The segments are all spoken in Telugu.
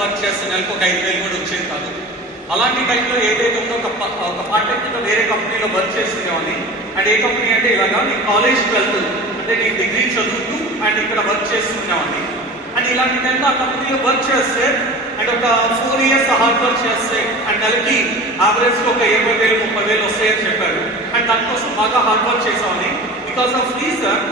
వర్క్ చేస్తే నెలకు ఒక 5,000 కూడా వచ్చేది కాదు. అలాంటి టైంలో ఏదైతే ఉందో ఒక పార్ట్ టైం కింద వేరే కంపెనీలో వర్క్ చేస్తుండేవాడిని. అండ్ ఏ కంపెనీ అంటే ఇలాగా నేను కాలేజ్కి వెళ్తూ అంటే నేను డిగ్రీ చదువుతూ అండ్ ఇక్కడ వర్క్ చేస్తుండేవాడిని. అండ్ ఇలాంటి టైంలో ఆ కంపెనీలో వర్క్ చేస్తే అండ్ ఒక 4 years హార్డ్ వర్క్ చేస్తే అండ్ నెలకి యావరేజ్గా ఒక 20,000 30,000 వస్తాయని చెప్పారు. అండ్ దానికోసం బాగా హార్డ్ వర్క్ చేసేవాడిని. బికాస్ ఆఫ్ రీజన్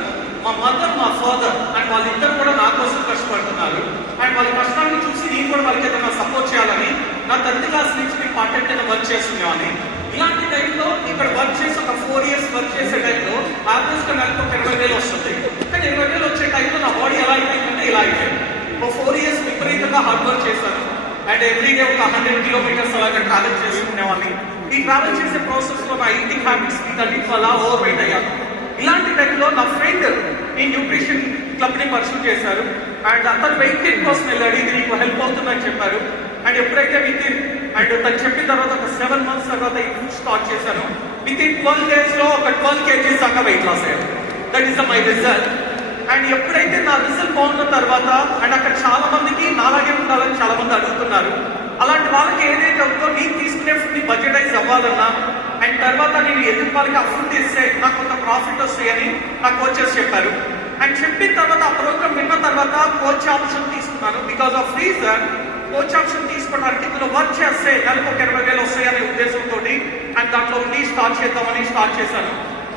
మా మదర్ మా ఫాదర్ అండ్ వాళ్ళిద్దరు కూడా నా కోసం కష్టపడుతున్నారు. అండ్ వాళ్ళ కష్టాన్ని చూసి నేను కూడా వాళ్ళకి ఏదైనా సపోర్ట్ చేయాలని నా 10th క్లాస్ నుంచి నేను పార్ట్ టైం కింద వర్క్ చేస్తుండేవాడిని. ఇలాంటి టైంలో ఇక్కడ వర్క్ చేసి ఒక 4 years వర్క్ చేసే టైంలో యావరేజ్గా నెలకు ఒక 20,000 వస్తుంది. కానీ 20,000 వచ్చే టైంలో నా బాడీ ఎలా అయిపోయిందంటే ఇలా అయిపోయింది. ఒక 4 years విపరీతంగా హార్డ్ వర్క్ చేశాను. అండ్ ఎవ్రీడే ఒక 100 kilometers అలాగే ట్రావెల్ చేసుకునేవాడిని. ఈ ట్రావెల్ చేసే ప్రాసెస్లో నా ఈటింగ్ హ్యాబిట్స్ అలా ఓవర్ వెయిట్ అయ్యాను. ఇలాంటి టైంలో నా ఫ్రెండ్ ఈ న్యూట్రిషన్ క్లబ్ని పర్సూ చేశారు. అండ్ అతను వెయిట్ గెయిన్ కోసం వెళ్ళాడు. ఇది నీకు హెల్ప్ అవుతుందని చెప్పారు. అండ్ ఎప్పుడైతే అండ్ తను చెప్పిన తర్వాత ఒక 7 months తర్వాత ఈ ఫుడ్ స్టార్ట్ చేశాను. వితిన్ 12 days ఒక 12 kgs దాకా వెయిట్ లాస్ అయ్యాను. That is my result. And ఎప్పుడైతే నా రిజల్ట్ బాగున్న తర్వాత అండ్ అక్కడ చాలా మందికి నాలాగే ఉండాలని చాలా మంది అడుగుతున్నారు. అలాంటి వాళ్ళకి ఏదైతే ఉందో నేను తీసుకునే ఫుడ్ని బడ్జెటైజ్ అవ్వాలన్నా అండ్ తర్వాత నేను ఎదుటి వాళ్ళకి ఆ ఫుడ్ ఇస్తే నాకు కొంత ప్రాఫిట్ వస్తాయని నా కోచెస్ చెప్పారు. అండ్ చెప్పిన తర్వాత ఆ ప్రోగ్రామ్ విన్న తర్వాత కోచ్ ఆప్షన్ తీసుకున్నాను. Because of reason coach option తీసుకోవడానికి ఇందులో వర్క్ చేస్తే నెలకు ఒక 20,000 వస్తాయనే ఉద్దేశంతో అండ్ దాంట్లో ఉండి స్టార్ట్ చేశాను.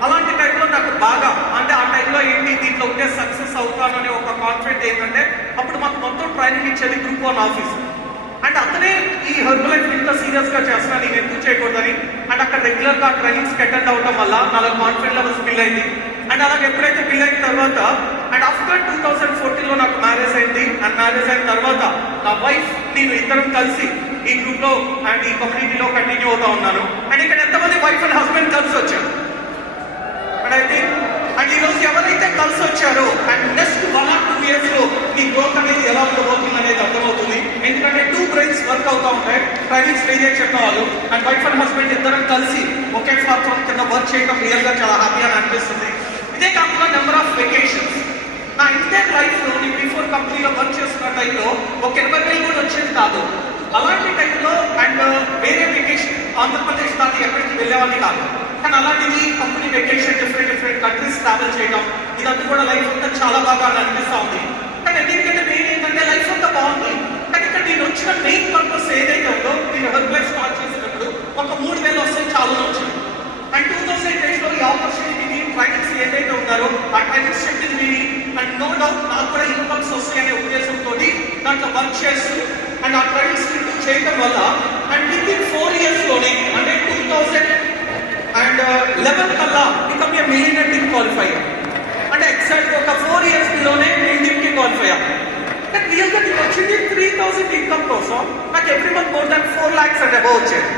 అలాంటి టైంలో నాకు బాగా అంటే ఆ టైంలో ఏంటి దీంట్లో ఉంటే సక్సెస్ అవుతానని ఒక కాన్ఫిడెంట్ ఏంటంటే అప్పుడు మాకు మొత్తం ట్రైనింగ్ ఇచ్చేది గ్రూప్ 1 ఆఫీస్. అండ్ అతనే ఈ హెర్బల్ లైఫ్ ఇంత సీరియస్గా చేస్తున్నా నేను ఎందుకు చేయకూడదని అండ్ అక్కడ రెగ్యులర్గా ట్రైనింగ్స్కి అటెండ్ అవడం వల్ల నాలో కాన్ఫిడెంట్ లెవెల్స్ బిల్ అయింది. అండ్ అలాగే ఎప్పుడైతే బిల్ అయిన తర్వాత అండ్ ఆఫ్టర్ 2014లో నాకు మ్యారేజ్ అయింది. అండ్ మ్యారేజ్ అయిన తర్వాత నా వైఫ్ నేను ఇద్దరం కలిసి ఈ గ్రూప్లో అండ్ ఈ కమ్యూనిటీలో కంటిన్యూ అవుతా ఉన్నాను. అండ్ ఇక్కడ ఎంతమంది వైఫ్ అండ్ హస్బెండ్ కలిసి వచ్చారు అండ్ అయితే అండ్ ఈరోజు ఎవరైతే కలిసి వచ్చారో అండ్ నెక్స్ట్ 1 or 2 years లో మీ గ్రోత్ అనేది ఎలా ఉండబోతుంది అనేది అర్థమవుతుంది. ఎందుకంటే 2 brains వర్క్ అవుతూ ఉంటాయి. ట్రైనింగ్స్ రేజే చెప్పిన వాళ్ళు అండ్ వైఫ్ అండ్ హస్బెండ్ ఇద్దరం కలిసి ఒకే ప్లాట్ఫామ్ కింద వర్క్ చేయడం రియల్గా చాలా హ్యాపీ అని అనిపిస్తుంది. ఇదే కాకుండా నెంబర్ ఆఫ్ వెకేషన్స్ నా ఇంటర్ లైఫ్లో నేను బిఫోర్ కంపెనీలో వర్క్ చేస్తున్న టైంలో ఒక 20,000 కూడా వచ్చేది కాదు. అలాంటి టైంలో అండ్ వేరే వెకేషన్ ఆంధ్రప్రదేశ్ దాటి ఎక్కడికి వెళ్ళేవాడిని కాదు. కానీ అలాంటిది company vacation different countries travel చేయడం ఇదంతా కూడా లైఫ్ అంతా చాలా బాగా అనిపిస్తూ ఉంది. కానీ ఎందుకంటే మెయిన్ ఏంటంటే లైఫ్ అంతా బాగుంది. కానీ ఇక్కడ నేను వచ్చిన మెయిన్ పర్పస్ ఏదైతే ఉందో నేను హెర్బల్ లైఫ్ స్టార్ట్ చేసినప్పుడు ఒక 3,000 వస్తే చాలా వచ్చింది. అండ్ 2008లో ఈ ఆపర్చునిటీని ట్రైనింగ్స్ ఏదైతే ఉన్నారో ఆ ట్రైనింగ్స్ చెప్పింది అండ్ నో డౌట్ నాకు కూడా ఇన్కమ్స్ వస్తాయనే ఉద్దేశంతో దాంట్లో వర్క్ చేస్తూ అండ్ ఆ ట్రైనింగ్స్ చేయడం వల్ల అండ్ వితిన్ 4 years లోనే అంటే 2011 కల్లా become a millionaire team qualify అంటే ఎగ్జాక్ట్ ఒక 4 years లోనే నేను టీమ్కి క్వాలిఫై అయ్యాను. కానీ రియల్గా నేను వచ్చింది 3,000 ఇన్కమ్ కోసం నాకు every month more than 4 lakhs and above వచ్చేది.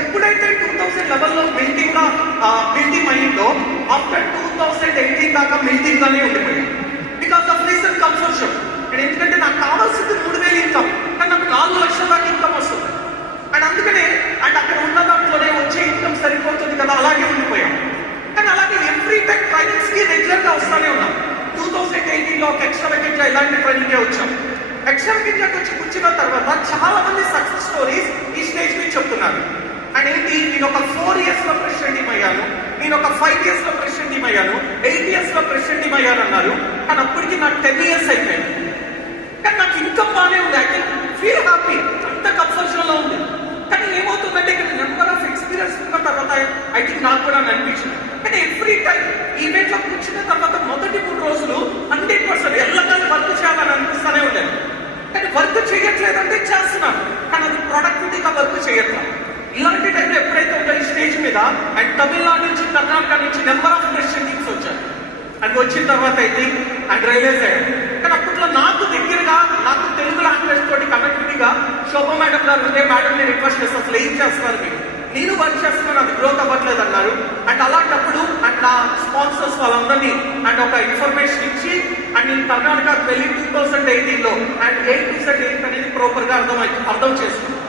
ఎప్పుడైతే 2011లో బిల్డింగ్ అయ్యిందో ఆఫ్టర్ 2018 దాకా బిల్డింగ్ గానే ఉండిపోయింది. Because of recent confusion. ఎందుకంటే నాకు కావాల్సింది 3,000 ఇన్కమ్ కానీ నాకు 4 లక్షల దాకా ఇన్కమ్ వస్తుంది. అండ్ అందుకనే అండ్ అక్కడ ఉన్న దాంట్లోనే వచ్చే ఇన్కమ్ సరిపోతుంది కదా అలాగే ఉండిపోయాం. కానీ అలాగే ఎవ్రీ టైం ట్రైనింగ్స్కి రెగ్యులర్గా వస్తూనే ఉన్నాం. 2018లో ఒక ఎక్స్ట్రా వెకెట్గా ఇలాంటి ట్రైనింగ్కే వచ్చాం. ఎక్స్ట్రా వెకెట్కి వచ్చి కూర్చున్న తర్వాత చాలా మంది సక్సెస్ స్టోరీస్ ఈ స్టేజ్ మీద చెప్తున్నారు. అండ్ ఏంటి నేను ఒక 4 yearsలో ప్రెసిడెంట్ టీమ్ అయ్యాను, నేను ఒక 5 yearsలో ప్రెసిడెంట్ టీమ్ అయ్యాను, 8 yearsలో ప్రెసిడెంట్ టీమ్ అయ్యాను అన్నారు. కానీ అప్పటికి నాకు 10 years అయిపోయింది. కానీ నాకు ఇన్కమ్ బాగానే ఉంది. I can feel happy. అంత కంఫర్టబుల్గా ఉంది. కానీ ఏమవుతుందంటే ఇక్కడ నెంబర్ ఆఫ్ ఎక్స్పీరియన్స్ ఉన్న తర్వాత ఐ థింక్ నాకు కూడా అనిపించింది. కానీ ఎవ్రీ టైం ఈవెంట్లో కూర్చున్న తర్వాత మొదటి 3 రోజులు 100% ఎల్లకాలం వర్క్ చేయాలని అనిపిస్తూనే ఉండేది. కానీ వర్క్ చేయట్లేదంటే చేస్తున్నాను కానీ అది ప్రొడక్టివిటీగా వర్క్ చేయట్లేదు. ఇలాంటి టైంలో ఎప్పుడైతే ఉందో ఈ స్టేజ్ మీద అండ్ తమిళనాడు నుంచి కర్ణాటక నుంచి నెంబర్ ఆఫ్ ప్రెసిడెంట్ టీమ్స్ వచ్చారు. అండ్ వచ్చిన తర్వాత అయితే అండ్ రియలైజ్ అయ్యాను. కానీ అప్పట్లో నాకు దగ్గరగా నాకు తెలుగు లాంగ్వేజ్ తోటి కనెక్టివిటీగా శోభా మేడం గారు ఉంటే మేడంని రిక్వెస్ట్ చేస్తే అసలు ఏం చేస్తున్నారు మీరు, నేను వర్క్ చేస్తున్నాను అది గ్రోత్ అవ్వట్లేదు అన్నారు. అండ్ అలాంటప్పుడు అండ్ నా స్పాన్సర్స్ వాళ్ళందరినీ అండ్ ఒక ఇన్ఫర్మేషన్ ఇచ్చి అండ్ నేను కర్ణాటకకు వెళ్ళి 2018లో అండ్ 8% అనేది ప్రాపర్గా అర్థం చేసుకున్నాను.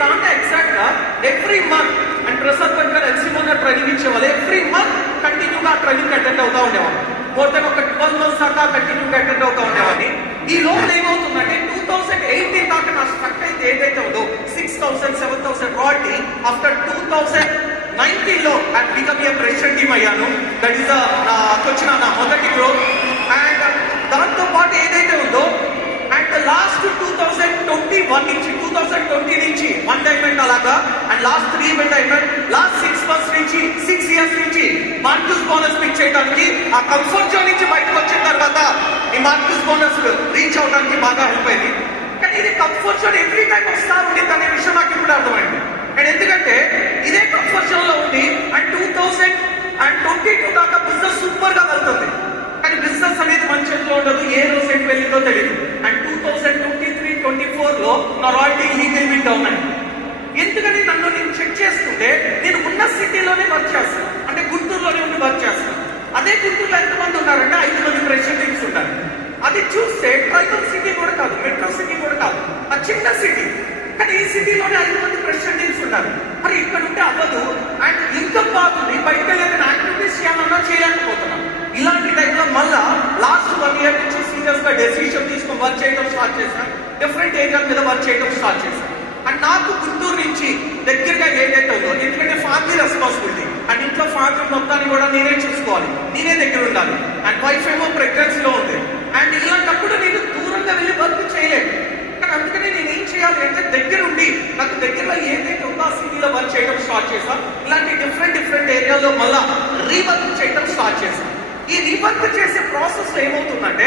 దాంట్లో ఎగ్జాక్ట్ గా ఎవ్రీ మంత్ అండ్ ప్రసాద్ గారు ఎల్సీమోనర్ ట్రైనింగ్ ఇచ్చేవాళ్ళు. ఎవ్రీ మంత్ కంటిన్యూగా ట్రైనింగ్ అటెండ్ అవుతా ఉండేవాళ్ళు. మోర్ దెన్ ఒక 12 months దాకా కంటిన్యూగా అటెండ్ అవుతా ఉండేవాడిని. ఈ లోపల ఏమవుతుందంటే 2018 దాకా నా ఆఫ్టర్ 2019లో and become a president team అయ్యాను. దట్ ఈస్ నాకు వచ్చిన నా మొదటి గ్రోత్. అండ్ దాంతో పాటు ఏదైతే ఉందో అండ్ లాస్ట్ 2021 నుంచి 2020 నుంచి 1 డైమండ్ అలాగా and last 3 diamond last 6 months నుంచి 6 years నుంచి మార్క్యూస్ బోనస్ పిక్ చేయడానికి ఆ కంఫర్ట్ జోన్ నుంచి బయటకు వచ్చిన తర్వాత ఈ మార్క్యూస్ బోనస్ రీచ్ అవడానికి బాగా హెల్ప్ అయింది. కానీ ఇది కంఫర్ట్ జోన్ ఎవ్రీ టైం వస్తా ఉండేది అనే విషయం నాకు ఇప్పుడు అర్థమైంది. అండ్ ఎందుకంటే ఇదే కంఫర్ట్ జోన్ లో ఉంది అండ్ 2022 దాకా బిజినెస్ సూపర్ గా వెళ్తుంది. కానీ బిజినెస్ అనేది మన చేతిలో ఉండదు, ఏ రోజు ఎటు వెళ్ళిందో తెలియదు. అండ్ 2023-24లో నా రాయల్టీ లీగల్ విన్ డౌన్ అండి. ఎందుకని నన్ను నేను చెక్ చేసుకుంటే నేను ఉన్న సిటీలోనే వర్క్ చేస్తాను, అంటే గుంటూరులోనే ఉండి వర్క్ చేస్తాను. అదే గుంటూరులో ఎంతమంది ఉన్నారంటే 5 మంది ప్రెసిడెంట్స్ ఉంటారు. అది చూస్తే ట్రైబల్ సిటీ కూడా కాదు, మెట్రో సిటీ కూడా కాదు, ఆ చిన్న సిటీ. కానీ ఈ సిటీలోనే 5 మంది ప్రెసిడెంట్స్ ఉన్నారు. మరి ఇక్కడ ఉంటే అవ్వదు అండ్ ఇన్కమ్ బాగుంది, బయటకు వెళ్ళిన యాక్టివిటీస్ చేయాలన్నా చేయలేకపోతున్నాం. ఇలాంటి టైంలో మళ్ళా లాస్ట్ 1 year నుంచి సీరియస్ గా డెసిషన్ తీసుకొని వర్క్ చేయడం స్టార్ట్ చేశాను. డిఫరెంట్ ఏరియా మీద వర్క్ చేయడం స్టార్ట్ చేశాను. అండ్ నాకు గుంటూరు నుంచి దగ్గరగా ఏదైతే ఉందో, ఎందుకంటే ఫ్యామిలీ రెస్పాన్సిబిలిటీ అండ్ ఇంట్లో ఫ్యామిలీ మొత్తాన్ని కూడా నేనే చూసుకోవాలి, నేనే దగ్గర ఉండాలి. అండ్ వైఫ్ ఏమో ప్రెగ్నెన్సీలో ఉంది. అండ్ ఇలాంటప్పుడు నేను దూరంగా వెళ్ళి వర్క్ చేయలేదు. కానీ అందుకని నేను ఏం చేయాలి అంటే దగ్గర ఉండి నాకు దగ్గరలో ఏదైతే ఉందో ఆ సిటీలో వర్క్ చేయడం స్టార్ట్ చేశాను. ఇలాంటి డిఫరెంట్ ఏరియాలో మళ్ళా రీవర్క్ చేయడం స్టార్ట్ చేశాను. ఈ రీవర్క్ చేసే ప్రాసెస్ ఏమవుతుందంటే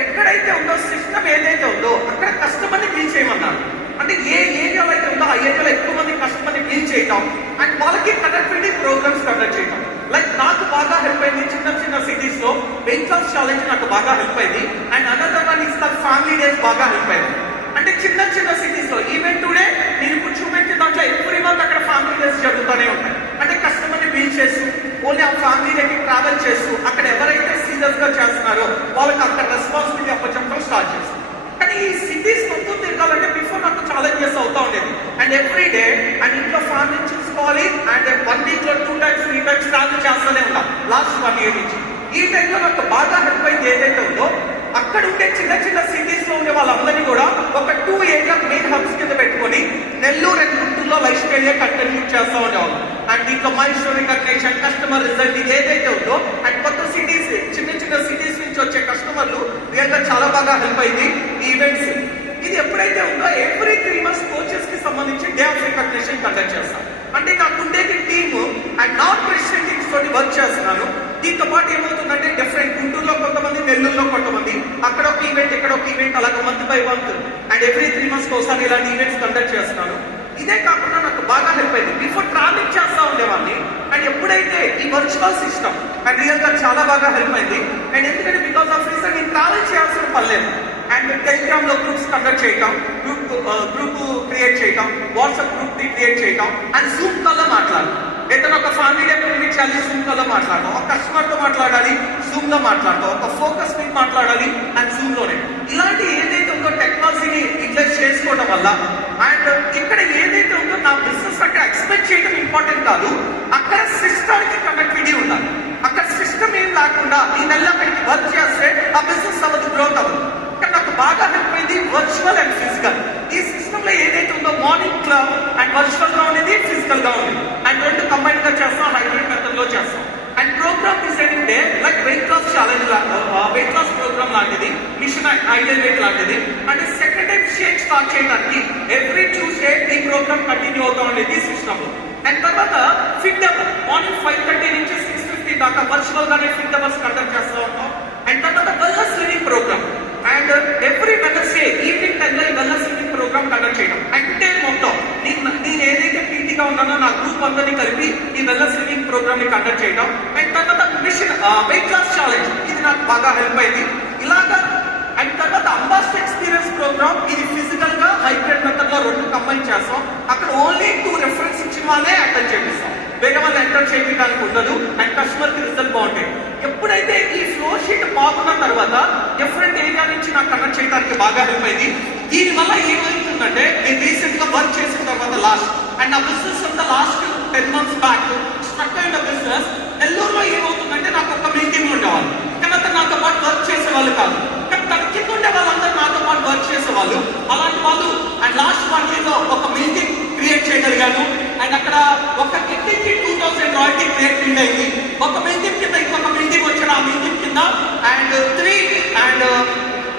ఎక్కడైతే ఉందో సిస్టమ్ ఏదైతే ఉందో అక్కడ కస్టమర్ని డీల్ చేయమన్నారు. అంటే ఏ ఏరియాలో అయితే ఉందో ఆ ఏరియాలో ఎక్కువ మంది కస్టమర్ని డీల్ చేయటం అండ్ వాళ్ళకి కనెక్టివిటీ ప్రోగ్రామ్స్ కండక్ట్ చేయటం. లైక్ నాకు బాగా హెల్ప్ అయింది చిన్న సిటీస్ లో వెయిట్ లాస్ ఛాలెంజ్ నాకు బాగా హెల్ప్ అయింది. And another one is the family days బాగా హెల్ప్ అయింది. అంటే చిన్న సిటీస్ లో ఈవెన్ టుడే నేను ఇప్పుడు చూపించే దాంట్లో ఎవ్రీ మంత్ అక్కడ ఫ్యామిలీ డేస్ జరుగుతూనే ఉంటాయి. అంటే కస్టమర్ని డీల్ చేస్తూ ఓన్లీ ఆ ఫ్యామిలీ దగ్గర ట్రావెల్ చేస్తూ అక్కడ ఎవరైతే సీరియస్ గా చేస్తున్నారో వాళ్ళకి అక్కడ రెస్పాన్సిబిలిటీ అప్పచెప్పడం స్టార్ట్ చేస్తాం. కానీ ఈ సిటీస్ మొత్తం తిరగాలంటే బిఫోర్ నాకు ఛాలెంజెస్ అవుతా ఉండేది. అండ్ ఎవ్రీ డే అండ్ ఇంట్లో ఫ్యామిలీ చూసుకోవాలి అండ్ 1 week లో 2 times 3 times ట్రావెల్ చేస్తూనే ఉంటాం లాస్ట్ 1 year నుంచి. ఈ టైంలో నాకు బాగా హెల్ప్ అయింది ఏదైతే ఉందో అక్కడ ఉండే చిన్న సిటీస్ లో ఉండే వాళ్ళందరినీ కూడా ఒక 2 ఏరియా మెయిన్ హబ్స్ కింద పెట్టుకొని నెల్లూరు అండ్ గుంటూరులో లైఫ్ స్టైల్ కంటిన్యూ చేస్తూ ఉండేవాళ్ళు. అండ్ దీంట్లో మైసూర్ రికగ్నేషన్ కస్టమర్ రిజల్ట్ ఏదైతే ఉందో అండ్ కొత్త సిటీస్ చిన్న సిటీస్ నుంచి వచ్చే కస్టమర్లు రియల్ గా చాలా బాగా హెల్ప్ అయింది ఈ ఈవెంట్స్. ఇది ఎప్పుడైతే ఉందో ఎవ్రీ 3 months కోచెస్ కి సంబంధించి డే ఆఫ్ రికగ్నేషన్ కండక్ట్ చేస్తాం. అంటే నాకు ఉండేది team and non president teams తోటి వర్క్ చేస్తున్నాను. దీంతో పాటు ఏమవుతుందంటే డిఫరెంట్ గుంటూరులో కొంతమంది, నెల్లూరులో కొంతమంది, అక్కడ ఒక ఈవెంట్ ఇక్కడ ఒక ఈవెంట్ అలాగ month by month and every 3 months ఒకసారి ఇలాంటి ఈవెంట్స్ కండక్ట్ చేస్తున్నాను. ఇదే కాకుండా నాకు బాగా హెల్ప్ అయింది. బిఫోర్ ట్రావెలింగ్ చేస్తూ ఉండేవాడిని అండ్ ఎప్పుడైతే ఈ వర్చువల్ సిస్టమ్ అండ్ రియల్ గా చాలా బాగా హెల్ప్ అయింది. అండ్ ఎందుకంటే బికాస్ ఆఫ్ రీజన్ నేను ట్రావెల్ చేయాల్సిన పర్లేదు. అండ్ టెలిగ్రామ్ లో గ్రూప్స్ కండక్ట్ చేయటం, గ్రూప్ క్రియేట్ చేయటం, వాట్సాప్ గ్రూప్ క్రియేట్ చేయటం అండ్ జూమ్ కాల్లో మాట్లాడటం. ఏదైనా ఒక ఫ్యామిలీ డే పిలిపించాలి, జూమ్ కాల్లో మాట్లాడటం, ఒక కస్టమర్ తో మాట్లాడాలి, జూమ్ లో మాట్లాడటం, ఒక ఫోకస్ మీట్ మాట్లాడాలి అండ్ జూమ్ లోనే. ఇలాంటి ఏదైతే ఉందో టెక్నాలజీని యూటిలైజ్ చేసుకోవడం వల్ల అండ్ ఇక్కడ ఏదైతే ఉందో నా బిజినెస్ అంటే ఎక్స్పెక్ట్ చేయడం ఇంపార్టెంట్ కాదు, అక్కడ సిస్టమ్ కి కనెక్టివిటీ ఉండాలి. అక్కడ సిస్టమ్ ఏం లేకుండా ఈ నెల అక్కడికి వర్క్ చేస్తే ఆ బిజినెస్ అవ్వదు, గ్రోత్ అవ్వదు. కానీ నాకు బాగా హెల్ప్ అయింది వర్చువల్ అండ్ ఫిజికల్. ఈ సిస్టమ్ లో ఏదైతే ఉందో మార్నింగ్ క్లబ్ అండ్ వర్చువల్ గా ఉండేది, ఫిజికల్ గా ఉంది అండ్ 2 కంబైన్ గా చేస్తాం, హైబ్రిడ్ మెథడ్ లో చేస్తాం. And program designing they like weight loss challenge weight loss program లాంటిది, మిషన్ ఐడియల్ వెయిట్ లాంటిది. అంటే సెకండ్ టైం షేక్ స్టార్ట్ చేయడానికి ఎవ్రీ ట్యూస్డే ఈ ప్రోగ్రామ్ కంటిన్యూ అవుతా ఉండేది సిస్టమ్ లో. అండ్ తర్వాత ఫిట్ అవర్ మార్నింగ్ 5:30 నుంచి 6:50 దాకా వర్చువల్ గానే ఫిట్ అవర్స్ కండక్ట్ చేస్తూ ఉంటాం. అండ్ తర్వాత wellness living program and every Wednesday evening 10 లో ఈ వెల్నెస్ లివింగ్ ప్రోగ్రామ్ కండక్ట్ చేయడం. అంటే మొత్తం నేను ఏదైతే పీటీగా ఉన్నానో నా గ్రూప్ అందరినీ కలిపి ఈ వెల్నెస్ లివింగ్ ప్రోగ్రామ్ ని కండక్ట్ చేయడం. అండ్ తర్వాత మిషన్ వెయిట్ లాస్ ఛాలెంజ్, ఇది నాకు బాగా హెల్ప్ అయింది ఇలాగా. అండ్ తర్వాత అంబాసిడర్ ఎక్స్పీరియన్స్ ప్రోగ్రామ్, ఇది ఫిజికల్ గా హైబ్రిడ్ మెథడ్ లో 2 కంబైన్ చేస్తాం. అక్కడ ఓన్లీ 2 రెఫరెన్స్ ఇచ్చిన వాళ్ళే అటెండ్ చేపిస్తాం, వేరే వాళ్ళు ఎంటర్ చేయడానికి ఉండదు అండ్ కస్టమర్ కి రిజల్ట్ బాగుంటాయి. ఎప్పుడైతే ఈ ఫ్లో షీట్ బాగున్న తర్వాత డిఫరెంట్ ఏరియా నుంచి నాకు కనెక్ట్ చేయడానికి బాగా హెల్ప్ అయింది. దీని వల్ల ఏమవుతుందంటే నేను రీసెంట్ గా వర్క్ చేసిన తర్వాత లాస్ట్ అండ్ నా బిజినెస్ అంతా లాస్ట్ 10 months బ్యాక్ స్ట్రక్ అయిన బిజినెస్ నెల్లూరులో ఏమవుతుందంటే నాకు ఒక మీటింగ్ ఉండేవాళ్ళు, కానీ అతను నాతో పాటు వర్క్ చేసేవాళ్ళు కాదు. కానీ తన కింద ఉండే వాళ్ళందరూ నాతో పాటు వర్క్ చేసేవాళ్ళు. అలాంటి వాళ్ళు అండ్ లాస్ట్ 1 year లో ఒక మీటింగ్ క్రియేట్ చేయగలిగాను అండ్ అక్కడ ఒక కిట్టికి 2000 రాయల్టీ క్రియేట్ బిల్డ్ అయింది. ఒక బిల్డింగ్ కింద ఇంకొక బిల్డింగ్ వచ్చిన ఆ బిల్డింగ్ కింద అండ్ 3 అండ్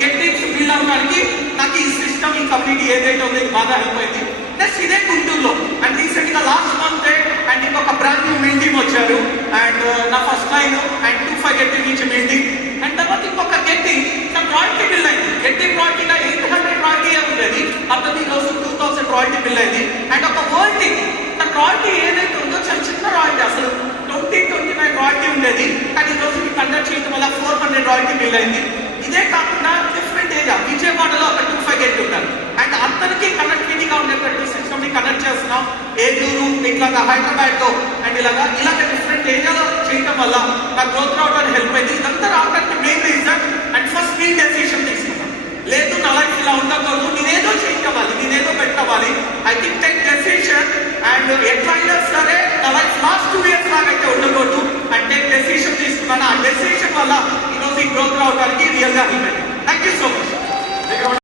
గెట్టింగ్స్ బిల్డ్ అవడానికి నాకు ఈ సిస్టమ్ ఈ కమ్యూనిటీ ఏదైతే ఉందో ఇది బాగా హెల్ప్ అయింది. నెక్స్ట్ ఇదే గుంటూరులో అండ్ రీసెంట్ గా లాస్ట్ మంత్ అండ్ ఇంకొక బ్రాండ్ న్యూ బిల్డింగ్ వచ్చారు అండ్ నా ఫస్ట్ లైన్ అండ్ 25 గెట్టింగ్ నుంచి బిల్డింగ్ అండ్ తర్వాత ఇంకొక గెట్టింగ్ నాకు రాయల్టీ బిల్ అయింది. గెట్టింగ్ రాయల్టీగా 800 రాయల్టీ ఉండేది, అతను ఈ రోజు 2000 రాయల్టీ బిల్ అయింది. అండ్ ఒక వర్ల్డింగ్ నాకు రాయల్టీ ఏదైతే ఉందో చాలా చిన్న రాయల్టీ, అసలు 29 రాయల్టీ ఉండేది, కానీ ఈ రోజు మీకు కండక్ట్ చేయడం వల్ల 400 రాయల్టీ బిల్ అయింది. ఇదే కాకుండా డిఫరెంట్ ఏరియా విజయవాడలో ఒక 25 గెట్ ఉంటారు అండ్ అతనికి కనెక్టివిటీగా ఉండేటట్టు సిస్టమ్ ని కనెక్ట్ చేస్తున్నాం. ఏలూరు ఇట్లాగా హైదరాబాద్ లో అండ్ ఇలాగ డిఫరెంట్ ఏరియాలో చేయడం వల్ల నాకు గ్రోత్ రావడానికి హెల్ప్ అయింది. ఇదంతా రావడానికి main reason and first me decision తీసుకున్నాను. లేదు నా లైఫ్ ఇలా ఉండకూడదు, నేనేదో చేయవాలి, నేనేదో పెట్టవాలి. I think take decision and ఎట్లయినా సరే నా లైఫ్ లాస్ట్ 2 years లాగా అయితే ఉండకూడదు అండ్ టేక్ డెసిషన్ తీసుకున్నాను. ఆ డెసిషన్ వల్ల ఈరోజు ఈ గ్రోత్ రావడానికి రియల్ గా హెల్ప్ అయింది. Thank you so much.